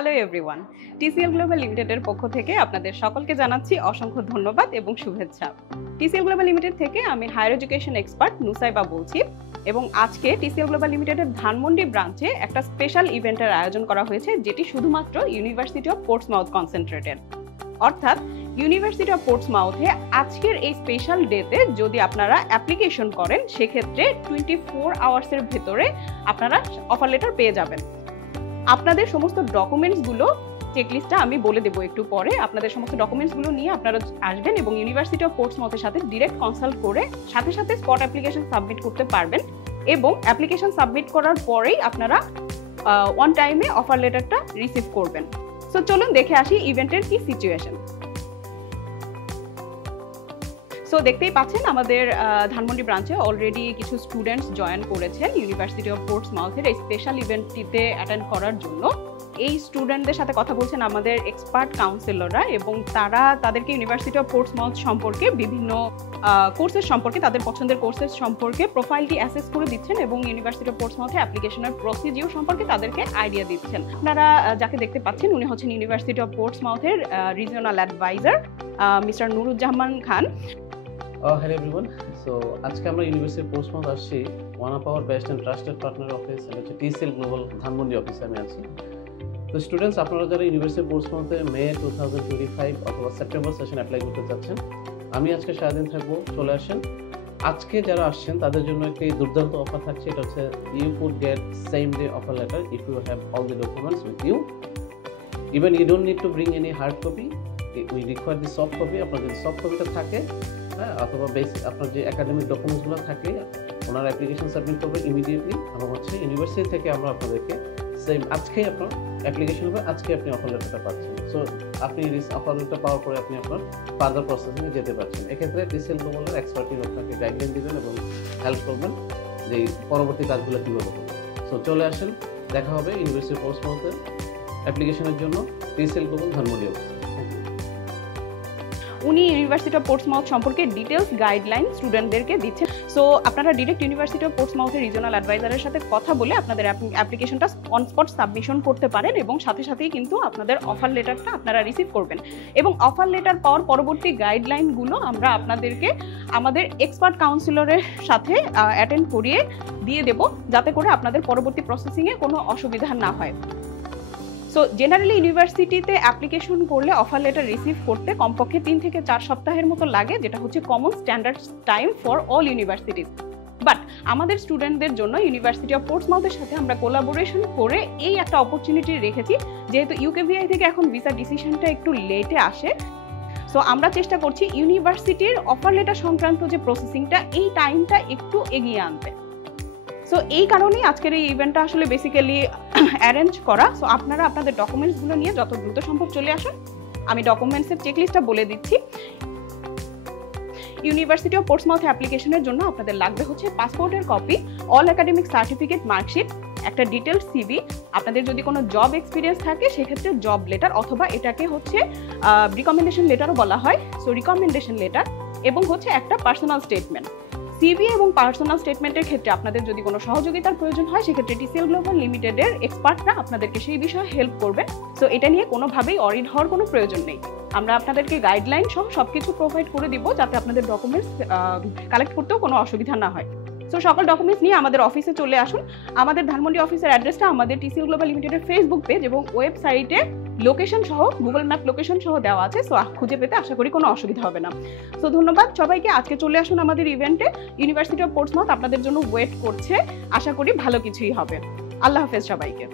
Hello everyone, TCL global লিমিটেডের পক্ষ থেকে আপনাদের সকলকে জানাচ্ছি অসংখ্য ধন্যবাদ এবং শুভেচ্ছা। টিসিএল গ্লোবাল লিমিটেড থেকে আমি হায়ার এডুকেশন এক্সপার্ট নুসাইবা বলছি এবং আজকে টিসিএল গ্লোবাল লিমিটেডের ধানমন্ডি ব্রাঞ্চে একটা স্পেশাল ইভেন্টের আয়োজন করা হয়েছে, যেটি শুধুমাত্র ইউনিভার্সিটি অফ পোর্টসমাউথ কনসেন্ট্রেটেড। অর্থাৎ ইউনিভার্সিটি অফ পোর্টসমাউথে আজকের এই স্পেশাল ডেতে যদি আপনারা অ্যাপ্লিকেশন করেন, সেক্ষেত্রে 24 আওয়ার্সের ভেতরে আপনারা অফার লেটার পেয়ে যাবেন। আপনাদের সমস্ত ডকুমেন্টসগুলো চেকলিস্টটা আমি বলে দেবো একটু পরে। আপনাদের সমস্ত ডকুমেন্টসগুলো নিয়ে আপনারা আসবেন এবং ইউনিভার্সিটি অফ পোর্টসমাউথের সাথে ডিরেক্ট কনসাল্ট করে সাথে সাথে স্পট অ্যাপ্লিকেশন সাবমিট করতে পারবেন এবং অ্যাপ্লিকেশন সাবমিট করার পরেই আপনারা ওয়ান টাইমে অফার লেটারটা রিসিভ করবেন। সো চলুন দেখে আসি ইভেন্টের কি সিচুয়েশন। সো দেখতেই পাচ্ছেন আমাদের ধানমন্ডি ব্রাঞ্চে অলরেডি কিছু স্টুডেন্টস জয়েন করেছেন ইউনিভার্সিটি অফ পোর্টসমাউথের এই স্পেশাল ইভেন্টটিতে অ্যাটেন্ড করার জন্য। এই স্টুডেন্টদের সাথে কথা বলছেন আমাদের এক্সপার্ট কাউন্সিলররা এবং তারা তাদেরকে ইউনিভার্সিটি অফ পোর্টসমাউথ সম্পর্কে বিভিন্ন কোর্সেস সম্পর্কে, তাদের পছন্দের কোর্সেস সম্পর্কে প্রোফাইলটি অ্যাসেস করে দিচ্ছেন এবং ইউনিভার্সিটি অফ পোর্টসমাউথে অ্যাপ্লিকেশনের প্রসিডিউর সম্পর্কে তাদেরকে আইডিয়া দিচ্ছেন। আপনারা যাকে দেখতে পাচ্ছেন উনি হচ্ছেন ইউনিভার্সিটি অফ পোর্টসমাউথের regional adviser mister Nuruzzaman Khan. Hello everyone. So আজকে আমরা ইউনিভার্সিটি পোর্টসমাউথ আসছি one of our best and trusted partner office, এটা হচ্ছে টিসিএল গ্লোবাল ধানমন্ডি অফিসে আমি আছি। তো স্টুডেন্টস, আপনারা যারা ইউনিভার্সিটি পোর্টসমাউথে মে 2025 অথবা সেপ্টেম্বর সেশন অ্যাপ্লাই করতে চাচ্ছেন, আমি আজকে সারাদিন থাকবো, চলে আসেন। আজকে যারা আসছেন তাদের জন্য একটি দুর্দান্ত অফার থাকছে, এটা হচ্ছে you could get same day offer letter if you have all the documents with you. Even you don't need to bring any hard copy, we require the soft copy. আপনার যদি সফট কপিটা থাকে, হ্যাঁ, অথবা basic আপনার যে academic ডকুমেন্টসগুলো থাকে, ওনার অ্যাপ্লিকেশন সাবমিট করবে ইমিডিয়েটলি এবং হচ্ছে ইউনিভার্সিটি থেকে আমরা আপনাদেরকে সেম আজকেই আপনার অ্যাপ্লিকেশন হবে, আজকে আপনি অফার লেটারটা পাচ্ছেন। সো আপনি অফার লেটার পাওয়ার পরে আপনি আপনার ফার্দার প্রসেসিংয়ে যেতে পারছেন। এক্ষেত্রে টিসিএল গ্লোবালের এক্সপার্ট টিম আপনাকে গাইডলাইন দেবেন এবং হেল্প করবেন যে পরবর্তী কাজগুলো কীভাবে করবেন। সো চলে আসেন, দেখা হবে ইউনিভার্সিটি পোর্টসমাউথের অ্যাপ্লিকেশনের জন্য টিসিএল গ্লোবাল ধানমন্ডি অফিস। উনি ইউনিভার্সিটি অফ পোর্টসমাউথ সম্পর্কে ডিটেলস গাইডলাইন স্টুডেন্টদেরকে দিচ্ছেন। সো আপনারা ডিরেক্ট ইউনিভার্সিটি অফ পোর্টসমাউথের রিজিওনাল অ্যাডভাইজারের সাথে কথা বলে আপনাদের অ্যাপ্লিকেশনটা অন স্পট সাবমিশন করতে পারেন এবং সাথে সাথেই কিন্তু আপনাদের অফার লেটারটা আপনারা রিসিভ করবেন এবং অফার লেটার পাওয়ার পরবর্তী গাইডলাইনগুলো আমরা আপনাদেরকে আমাদের এক্সপার্ট কাউন্সিলরের সাথে অ্যাটেন্ড করিয়ে দিয়ে দেব, যাতে করে আপনাদের পরবর্তী প্রসেসিংয়ে কোনো অসুবিধা না হয়। সো জেনারেলি ইউনিভার্সিটিতে অ্যাপ্লিকেশন করলে অফার লেটার রিসিভ করতে কমপক্ষে 3 থেকে 4 সপ্তাহের মতো লাগে, যেটা হচ্ছে common standard time for all universities. But আমাদের স্টুডেন্টদের জন্য ইউনিভার্সিটি অফ পোর্টসমাউথের সাথে আমরা কোলাবোরেশন করে এই একটা অপরচুনিটি রেখেছি, যেহেতু ইউকেভিআই থেকে এখন ভিসা ডিসিশনটা একটু লেটে আসে। সো আমরা চেষ্টা করছি ইউনিভার্সিটির অফার লেটার সংক্রান্ত যে প্রসেসিংটা, এই টাইমটা একটু এগিয়ে আনতে। সো এই কারণেই আজকের এই ইভেন্টটা আসলে বেসিক্যালি অ্যারেঞ্জ করা। সো আপনারা আপনাদের ডকুমেন্টসগুলো নিয়ে যত দ্রুত সম্ভব চলে আসুন। আমি ডকুমেন্টসের চেকলিস্টটা বলে দিচ্ছি। ইউনিভার্সিটি অফ পোর্টসমাউথ অ্যাপ্লিকেশনের জন্য আপনাদের লাগবে হচ্ছে পাসপোর্টের copy, all academic certificate, marksheet, একটা ডিটেলড সিভি, আপনাদের যদি কোনো জব এক্সপিরিয়েন্স থাকে সেক্ষেত্রে জব লেটার, অথবা এটাকে হচ্ছে রিকমেন্ডেশন লেটারও বলা হয়। সো রিকমেন্ডেশন লেটার এবং হচ্ছে একটা পার্সোনাল স্টেটমেন্ট। সিভি এবং পার্সোনাল স্টেটমেন্টের ক্ষেত্রে আপনাদের যদি কোনো সহযোগিতার প্রয়োজন হয়, সেক্ষেত্রে টিসিএল গ্লোবাল লিমিটেডের এক্সপার্টরা আপনাদেরকে সেই বিষয়ে হেল্প করবেন। সো এটা নিয়ে কোনোভাবেই অরিড হওয়ার কোনো প্রয়োজন নেই। আমরা আপনাদেরকে গাইডলাইন সহ সবকিছু প্রোভাইড করে দিব, যাতে আপনাদের ডকুমেন্টস কালেক্ট করতেও কোনো অসুবিধা না হয়। সো সকল ডকুমেন্টস নিয়ে আমাদের অফিসে চলে আসুন। আমাদের ধানমন্ডি অফিসের অ্যাড্রেসটা আমাদের টিসিএল গ্লোবাল লিমিটেডের ফেসবুক পেজ এবং ওয়েবসাইটে লোকেশন সহ, গুগল ম্যাপ লোকেশন সহ দেওয়া আছে। সো খুঁজে পেতে আশা করি কোনো অসুবিধা হবে না। সো ধন্যবাদ সবাইকে। আজকে চলে আসুন আমাদের ইভেন্টে। ইউনিভার্সিটি অফ পোর্টসমাউথ আপনাদের জন্য ওয়েট করছে। আশা করি ভালো কিছুই হবে। আল্লাহ হাফেজ সবাইকে।